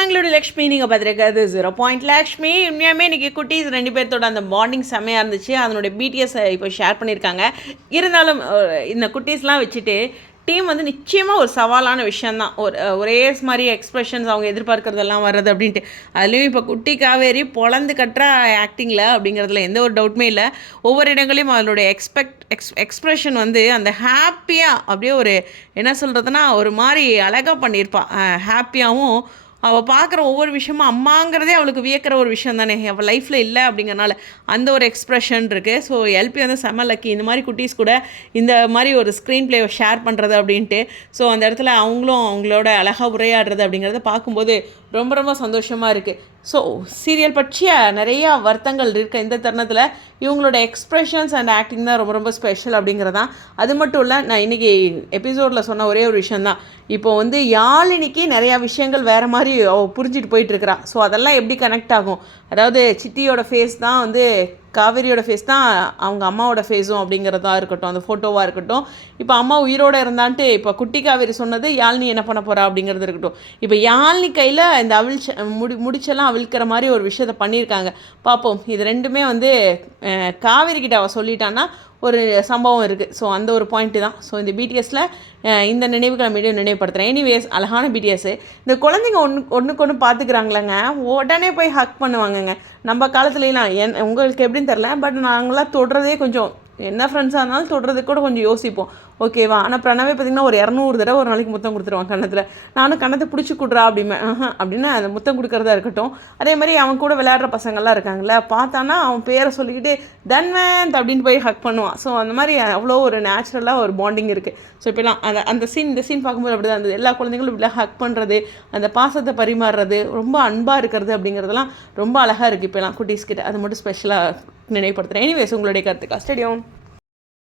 நாங்களோட லக்ஷ்மி நீங்கள் பார்த்துருக்காது 0 லக்ஷ்மி. உண்மையாமே இன்றைக்கி குட்டீஸ் 2 பேர்த்தோட அந்த பாண்டிங் செம்மையாக இருந்துச்சு. அதனுடைய பிடிஎஸ் இப்போ ஷேர் பண்ணியிருக்காங்க. இருந்தாலும் இந்த குட்டீஸ்லாம் வச்சுட்டு டீம் வந்து நிச்சயமாக ஒரு சவாலான விஷயந்தான். ஒரே மாதிரி எக்ஸ்ப்ரெஷன்ஸ் அவங்க எதிர்பார்க்குறதெல்லாம் வர்றது அப்படின்ட்டு. அதுலேயும் இப்போ குட்டி காவேரி பொழந்து கட்டுற ஆக்டிங்கில் அப்படிங்கிறதுல எந்த ஒரு டவுட்டுமே இல்லை. ஒவ்வொரு இடங்களையும் அதனுடைய எக்ஸ்ப்ரெஷன் வந்து அந்த ஹாப்பியாக அப்படியே ஒரு என்ன சொல்கிறதுனா ஒரு மாதிரி அழகாக பண்ணியிருப்பாள். ஹாப்பியாகவும் அவள் பார்க்குற ஒவ்வொரு விஷயமும் அம்மாங்கிறதே அவளுக்கு வியக்கிற ஒரு விஷயம் தானே, அவள் லைஃப்பில் இல்லை அப்படிங்கிறனால அந்த ஒரு எக்ஸ்ப்ரெஷன் இருக்குது. ஸோ எல்பி வந்து செம்ம லக்கி இந்த மாதிரி குட்டீஸ் கூட இந்த மாதிரி ஒரு ஸ்க்ரீன் பிளேவை ஷேர் பண்ணுறது அப்படின்ட்டு. ஸோ அந்த இடத்துல அவங்களும் அவங்களோட அழகாக உரையாடுறது அப்படிங்கிறத பார்க்கும்போது ரொம்ப ரொம்ப சந்தோஷமாக இருக்குது. ஸோ சீரியல் பற்றிய நிறையா வருத்தங்கள் இருக்க இந்த தருணத்தில் இவங்களோட எக்ஸ்ப்ரெஷன்ஸ் அண்ட் ஆக்டிங் தான் ரொம்ப ரொம்ப ஸ்பெஷல் அப்படிங்கிறதான். அது மட்டும் இல்லை, நான் இன்றைக்கி எபிசோடில் சொன்ன ஒரே ஒரு விஷயந்தான், இப்போ வந்து யாழினிக்கு நிறையா விஷயங்கள் வேறு மாதிரி புரிஞ்சிட்டு போயிட்டுருக்கிறா. ஸோ அதெல்லாம் எப்படி கனெக்ட் ஆகும், அதாவது சித்தியோட ஃபேஸ் தான் வந்து காவேரியோட ஃபேஸ் தான் அவங்க அம்மாவோட ஃபேஸும் அப்படிங்கிறதா இருக்கட்டும், அந்த ஃபோட்டோவாக இருக்கட்டும். இப்போ அம்மா உயிரோடு இருந்தான்ட்டு இப்போ குட்டி காவேரி சொன்னது யாழினி என்ன பண்ண போகிறா அப்படிங்கிறது இருக்கட்டும். இப்போ யாழினி கையில் இந்த முடிச்செல்லாம் அவிழ்க்கிற மாதிரி ஒரு விஷயத்தை பண்ணியிருக்காங்க. பார்ப்போம். இது ரெண்டுமே வந்து காவேரி கிட்ட அவள் சொல்லிட்டான்னா ஒரு சம்பவம் இருக்குது. ஸோ அந்த ஒரு பாயிண்ட்டு தான். ஸோ இந்த பிடிஎஸில் இந்த நினைவுகளை மீண்டும் நினைவுபடுத்துகிறேன். எனிவேஸ் அழகான பிடிஎஸ்ஸு. இந்த குழந்தைங்க ஒன்றுக்கு ஒன்று பார்த்துக்கிறாங்களேங்க, உடனே போய் ஹக் பண்ணுவாங்கங்க. நம்ம காலத்துலலாம் உங்களுக்கு எப்படின்னு தெரில, பட் நாங்களாம் தொடுறதே கொஞ்சம் என்ன ஃப்ரெண்ட்ஸாக இருந்தாலும் தொடுறதுக்கு கூட கொஞ்சம் யோசிப்போம், ஓகேவா. ஆனால் பிரணவே பார்த்திங்கன்னா ஒரு 200 தடவை ஒரு நாளைக்கு முத்தம் கொடுத்துருவான் கன்னத்தில். நானும் கன்னத்தை பிடிச்சி கொடுறா அப்படின்னு அந்த முத்தம் கொடுக்குறதா இருக்கட்டும். அதே மாதிரி அவன் கூட விளையாடுற பசங்கள்லாம் இருக்காங்களே, பார்த்தானா அவன் பேரை சொல்லிக்கிட்டு தன்வந்த் அப்படின்னு போய் ஹக் பண்ணுவான். ஸோ அந்த மாதிரி அவ்வளோ ஒரு நேச்சுரலாக ஒரு பாண்டிங் இருக்குது. ஸோ இப்போலாம் இந்த சீன் பார்க்கும்போது அப்படி தான் இருந்தது. எல்லா குழந்தைங்களும் இப்படி ஹக் பண்ணுறது, அந்த பாசத்தை பரிமாறுறது, ரொம்ப அன்பாக இருக்கிறது அப்படிங்கிறதுலாம் ரொம்ப அழகாக இருக்குது இப்போலாம் குட்டீஸ்கிட்ட. அது மட்டும் ஸ்பெஷலாக நினைவுபடுத்துகிறேன். எனிவேஸ் உங்களுடைய கருத்துக்கா ஸ்டேடியம்.